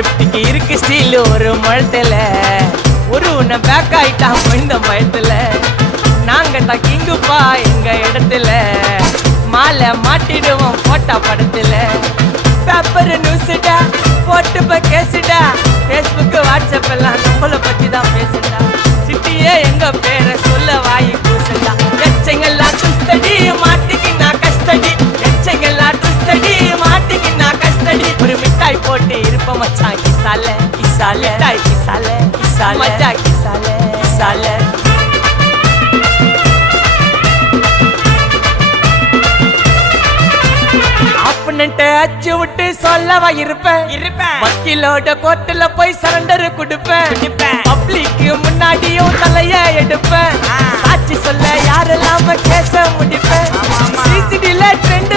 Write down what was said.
லெப்டிக்கு இருக்கு ஸ்டீல் ஒரு முழத்துல ஒரு உன்னை பேக் ஆயிட்டான் இந்த பயத்துல நாங்க தான் கிங்குப்பா எங்க இடத்துல மாலை மாட்டிடுவோம் போட்டா படத்துல பேப்பர் நியூஸ்டா போட்டு கேசுடா ஃபேஸ்புக் வாட்ஸ்அப் எல்லாம் நம்மளை பத்தி தான் பேசுடா சிட்டியே எங்க பேரை சொல்ல வாய் கூசுடா எச்சங்கெல்லாம் துஸ்தடி மாட்டிக்கினா கஸ்டடி எச்சங்கெல்லாம் துஸ்தடி மாட்டிக்கினா கஸ்டடி ஒரு மிட்டாய் போட்டு இருப்ப மச்சான் கிசால கிசால மிட்டாய் கிசால கிசால மச்சா கிசால கிசால அச்சு விட்டு சொல்லவா இருப்பேன் வக்கீலோட கோர்ட்டுல போய் சரண்டர் கொடுப்பேன் பப்ளிக்கு முன்னாடியும் தலைய எடுப்பேன் சாட்சி சொல்ல யாரெல்லாம் கேச முடிப்பேன் சிசிடில ட்ரெண்ட்